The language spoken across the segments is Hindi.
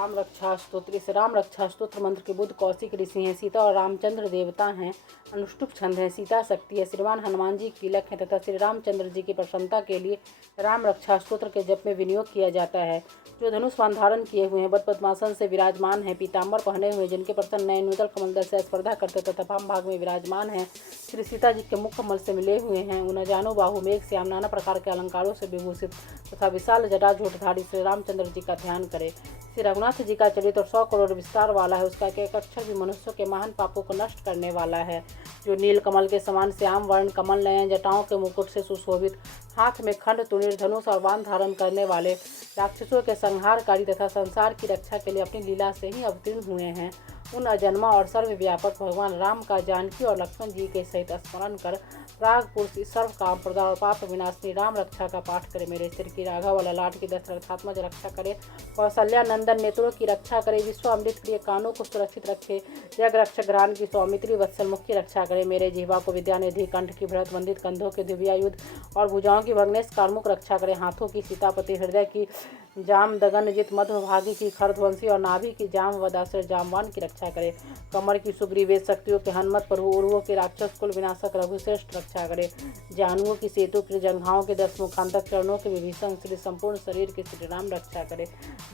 राम रक्षा स्तोत्र। इस राम रक्षा स्तोत्र मंत्र के बुद्ध कौशिक ऋषि हैं, सीता और रामचंद्र देवता हैं, अनुष्टुप छंद है, सीता शक्ति है, श्रीमान हनुमान जी तिलक है तथा श्री रामचंद्र जी की प्रसन्नता के लिए राम रक्षा स्तोत्र के जप में विनियोग किया जाता है। जो धनुष बाण धारण किए हुए हैं, बद पद्मासन से विराजमान है, पीताम्बर पहने हुए, जिनके प्रसन्न नयन नूतल कमल से स्पर्धा करते तथा वाम भाग में विराजमान है, श्री सीता जी के मुख कमल से मिले हुए हैं, उन जानो बाहु मेघ श्याम नाना प्रकार के अलंकारों से विभूषित तथा विशाल जटा झूठधारी श्री रामचंद्र जी का ध्यान करे। श्री रघुनाथ जी का चरित्र 100 करोड़ विस्तार वाला है, उसका एक अक्षर भी मनुष्यों के महान पापों को नष्ट करने वाला है। जो नील कमल के समान श्याम वर्ण कमल नयन जटाओं के मुकुट से सुशोभित, हाथ में खंड तुनीर धनुष और बाण धारण करने वाले, राक्षसों के संहारकारी तथा संसार की रक्षा के लिए अपनी लीला से ही अवतीर्ण हुए हैं, उन अजन्मा और सर्वव्यापक भगवान राम का जानकी और लक्ष्मण जी के सहित स्मरण कर प्राग पुरुष सर्व काम प्रदा और पाप विनाशनी राम रक्षा का पाठ करे। मेरे सिर की राघव वाला लाट की दशरथात्मज रक्षा करे, कौशल्या नंदन नेत्रों की रक्षा करे, विश्व अमृत प्रिय कानों को सुरक्षित रखे, जग रक्षक घ्राण की सौमित्री वत्सल मुख की रक्षा करे। मेरे जीवा को विद्यानिधि कंठ की भरत वंदित कंधों के दिव्यायुध और भुजाओं की भग्नेश कारमुख रक्षा करे, हाथों की सीतापति हृदय की जाम दगन जित मध्वभागी की खरध्वंसी और नाभि की जाम वदासुर जामवान की रक्षा करे। कमर की सुग्रीवेश शक्तियों के हनुमत प्रभु उर्वों के राक्षस कुल विनाशक रघुश्रेष्ठ रक्षा करे। जानुओं की सेतु की जंघाओं के 10 मुखांतक चरणों के विभीषण श्री संपूर्ण शरीर के श्री राम रक्षा करे।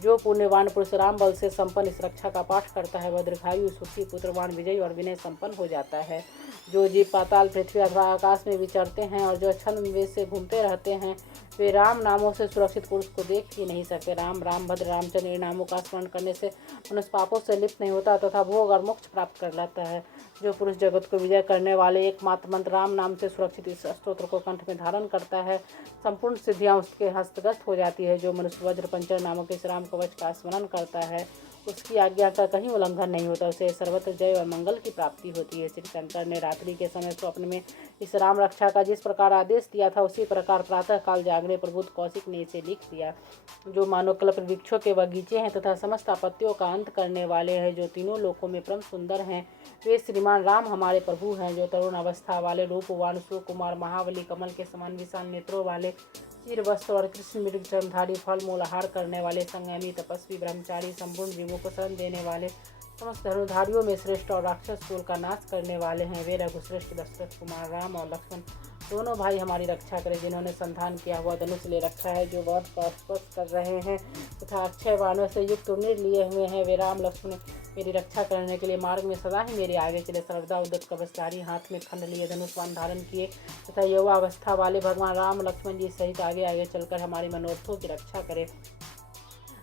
जो पुण्यवान पुरुष राम बल से संपन्न इस रक्षा का पाठ करता है, वह दीर्घायु सुखी पुत्रवान विजयी और विनय संपन्न हो जाता है। जो जीव पाताल पृथ्वी अथवा आकाश में विचरते हैं और जो छंद में से घूमते रहते हैं, वे राम नामों से सुरक्षित पुरुष को देख ही नहीं सकते। राम राम भद्र रामचंद्र इन नामों का स्मरण करने से मनुष्य पापों से लिप्त नहीं होता तथा भोग और मोक्ष प्राप्त कर लेता है। जो पुरुष जगत को विजय करने वाले एकमात्र मंत्र राम नाम से सुरक्षित इस स्तोत्र को कंठ में धारण करता है, संपूर्ण सिद्धियां उसके हस्तगत हो जाती है। जो मनुष्य वज्र पंचर नामक इस राम कवच का स्मरण करता है, उसकी आज्ञा का कहीं उल्लंघन नहीं होता, उसे सर्वत्र जय और मंगल की प्राप्ति होती है। श्री शंकर ने रात्रि के समय स्वप्न में इस राम रक्षा का जिस प्रकार आदेश दिया था, उसी प्रकार प्रातः काल जागने पर बुद्ध कौशिक ने इसे लिख दिया। जो मानव कल्प वृक्षों के बगीचे हैं तथा समस्त आपत्तियों का अंत करने वाले हैं, जो तीनों लोकों में परम सुंदर हैं, वे श्रीमान राम हमारे प्रभु हैं। जो तरुण अवस्था वाले रूपवान सुकुमार महाबली कमल के समान विशाल नेत्रों वाले, चिर वस्त्र और कृष्ण मृग चरणधारी, फल मूल आहार करने वाले, संयमी तपस्वी ब्रह्मचारी, संपूर्ण जीवों को शरण देने वाले, समस्त धनुर्धारियों में श्रेष्ठ और राक्षस कुल का नाश करने वाले हैं, वे रघुश्रेष्ठ दशरथ कुमार राम और लक्ष्मण दोनों भाई हमारी रक्षा करें। जिन्होंने संधान किया हुआ धनुष ले रखा है, जो वध का स्पर्श कर रहे हैं तथा अक्षय बाणों से युक्त तुनीर लिए हुए हैं, वे राम लक्ष्मण मेरी रक्षा करने के लिए मार्ग में सदा ही मेरे आगे चले। सर्वदा उद्यत कवचधारी, हाथ में खंड लिए धनुष बाण धारण किए तथा युवावस्था वाले भगवान राम लक्ष्मण जी सहित आगे आगे चलकर हमारी मनोरथों की रक्षा करे।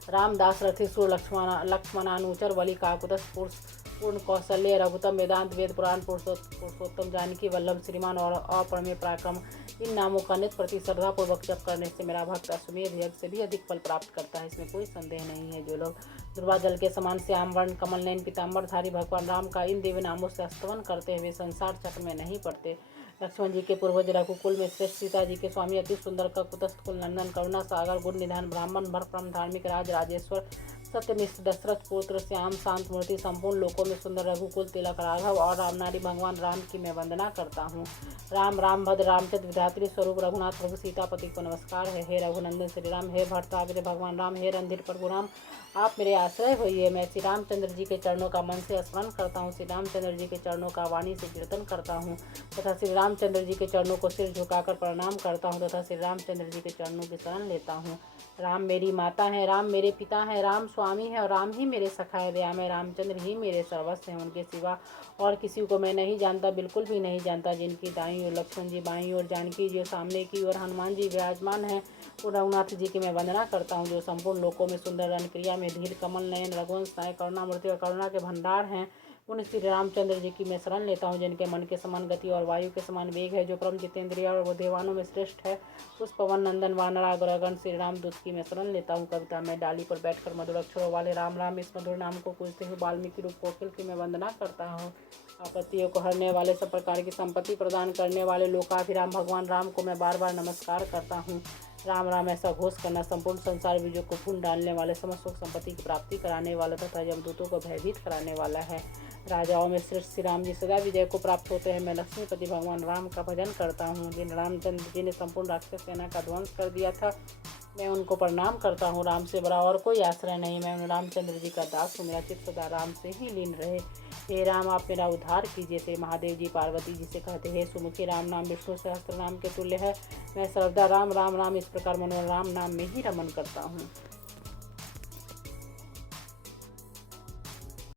रामदास रथि सुर लक्ष्मणानुचर बलि काकुतस पुरुष पूर्ण कौशल्य रघुतम वेदांत वेद पुराण पुरुषोत्तम जानकी वल्लभ श्रीमान और अपरमेय पराक्रम, इन नामों का नित्य प्रति श्रद्धा पूर्वक जप करने से मेरा भक्त अश्वमेध यज्ञ से भी अधिक फल प्राप्त करता है, इसमें कोई संदेह नहीं है। जो लोग दुर्वा जल के समान श्याम वर्ण कमल नयन पीताम्बरधारी भगवान राम का इन देवी नामों से स्तवन करते हुए संसार चक्र में नहीं पड़ते। लक्ष्मण जी के पूर्वज रघुकुल में श्रेष्ठ, सीता जी के स्वामी अति सुंदर कुतस्थ कुल नंदन करुणा सागर गुण निधान ब्राह्मण भर परम धार्मिक राज राजेश्वर सत्यनिष्ठ दशरथ पुत्र श्याम शांत मूर्ति, संपूर्ण लोकों में सुंदर रघुकुल तिलक राघव और रामनारी भगवान राम की मैं वंदना करता हूँ। राम राम भद्र रामचंद्र विधात्री स्वरूप रघुनाथ प्रभु सीतापति को नमस्कार है। हे रघुनंदन श्री राम, हे भरताग्र भगवान राम, हे रणधीर प्रभु राम, आप मेरे आश्रय होइए। मैं श्री रामचंद्र जी के चरणों का मन से स्मरण करता हूँ, श्री रामचंद्र जी के चरणों का वाणी से कीर्तन करता हूँ तथा श्री रामचंद्र जी के चरणों को सिर झुकाकर प्रणाम करता हूँ तथा श्री रामचंद्र जी के चरणों की शरण लेता हूँ। राम मेरी माता है, राम मेरे पिता है, राम स्वामी है और राम ही मेरे सखा है। दया में रामचंद्र ही मेरे सर्वस्व हैं, उनके सिवा और किसी को मैं नहीं जानता, बिल्कुल भी नहीं जानता। जिनकी दाईं ओर लक्ष्मण जी, बाईं ओर जानकी जी और सामने की ओर हनुमान जी विराजमान हैं, उन रघुनाथ जी की मैं वंदना करता हूँ। जो संपूर्ण लोकों में सुंदर रणक्रिया में धीर कमल नयन रघुवंश नायक करुणामूर्ति और करुणा के भंडार हैं, उन श्री रामचंद्र जी की मैं शरण लेता हूँ। जिनके मन के समान गति और वायु के समान वेग है, जो परम जितेंद्रिय और बुद्धिमानों में श्रेष्ठ है, उस पवन नंदन वानरागण श्री रामदूत की मैं शरण लेता हूँ। कविता में डाली पर बैठकर मधुर अक्षरों वाले राम राम इस मधुर नाम को पूजते हुए वाल्मीकि रूप कोकिल की मैं वंदना करता हूँ। आपत्तियों को हरने वाले, सब प्रकार की संपत्ति प्रदान करने वाले लोकाभिराम भगवान राम को मैं बार बार नमस्कार करता हूँ। राम राम ऐसा घोष करना संपूर्ण संसार बीजों को भून डालने वाले, समस्त सुख संपत्ति की प्राप्ति कराने वाला तथा यमदूतों को भयभीत कराने वाला है। राजाओं में श्रेष्ठ श्री राम जी सदा विजय को प्राप्त होते हैं। मैं लक्ष्मीपति भगवान राम का भजन करता हूँ। जिन रामचंद्र जी ने संपूर्ण राक्षस सेना का ध्वंस कर दिया था, मैं उनको प्रणाम करता हूँ। राम से बड़ा और कोई आश्रय नहीं। मैं उन रामचंद्र जी का दास हूँ। मेरा चित्त सदा राम से ही लीन रहे। हे राम, आप मेरा उद्धार कीजिए। श्री महादेव जी पार्वती जी से कहते हैं, सुमुखी राम नाम विष्णु सहस्त्र नाम के तुल्य है। मैं सर्वदा राम राम राम इस प्रकार मनोरम राम नाम में ही रमन करता हूँ।